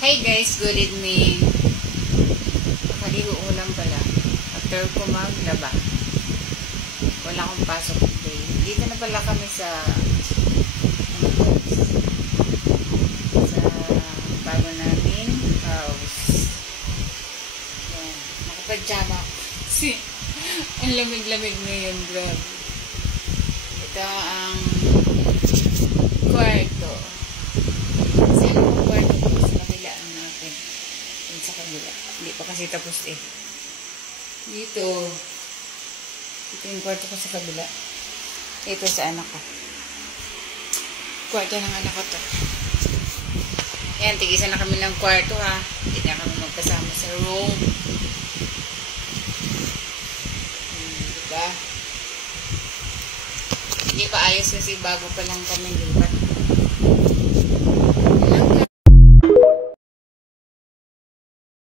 Hey guys, good evening. Nakaligo ko lang pala. After ko maglaba. Wala akong pasok today. Dito na pala kami sa bago namin house. Yan. Nakapajama ako. Kasi ang lamig-lamig ngayon, grabe. Ito ang kwarto. Kasi ano ang kwarto ko sa kabilaan natin. Yung sa kabila. Hindi pa kasi tapos eh. Dito yung kwarto ko sa kabila. Ito sa anak ko. Kwarto ng anak ko to. Ayan, tigisa na kami ng kwarto ha. Hindi na kami magkasama sa room. Diba? Hindi pa ayos kasi bago pa lang kami lipat.